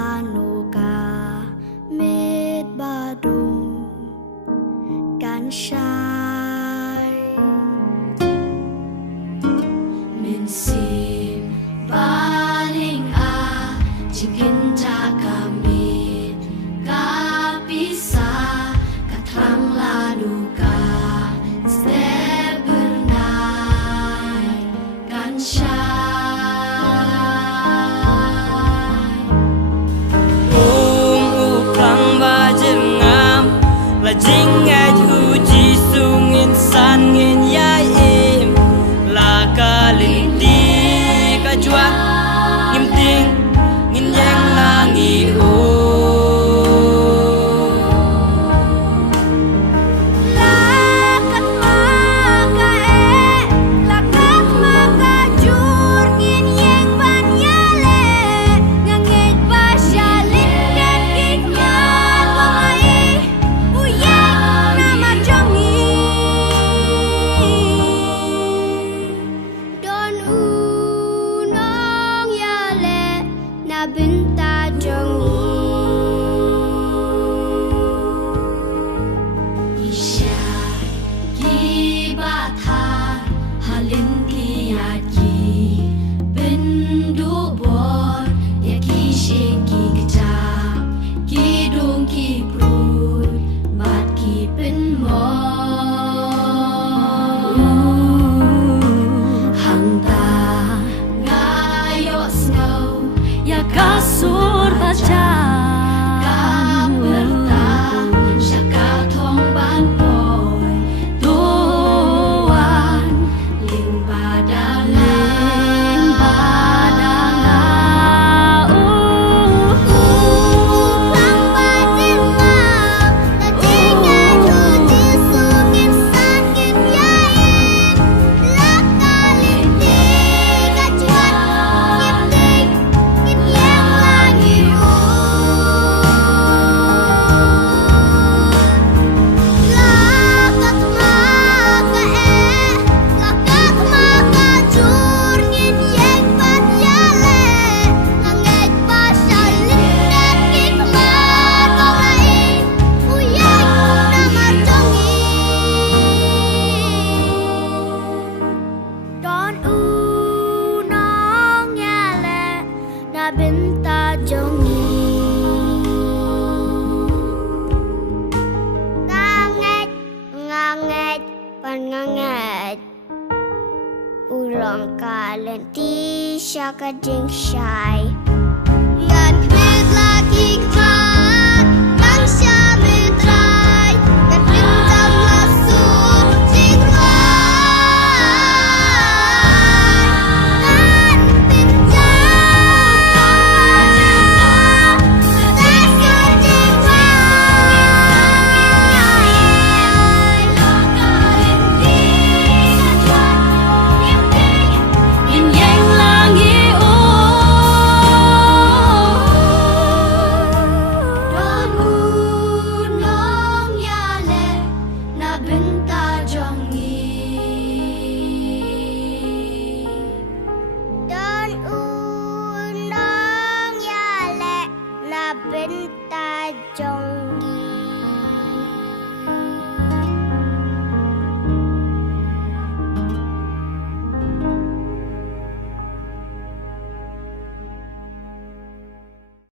lanuka med badungกันชายmin sim baling a jingin ta kami kapisa katrang lanuka step bernai kan Jing ai hu ji sung in san ngin yai im la ka lin ti ka chuak ngim ting ngin yang la ngi o binta jongi isha ki batha halin ki yaki bindu bor ya ki sheki kta ki dong ki prut bat ki pin mo hangta ngayo snow ya kasur baca kaberta syaka thong ban poi tuan ling badanga lang badinga la jinga juti sungin sangin yain la kalin tiga cuat ngip binta jongi nganget pan nganget ulang kalen ti syaka jing syai ngan med lagi kat nang sya medrai ngan bintang lasuk jing binta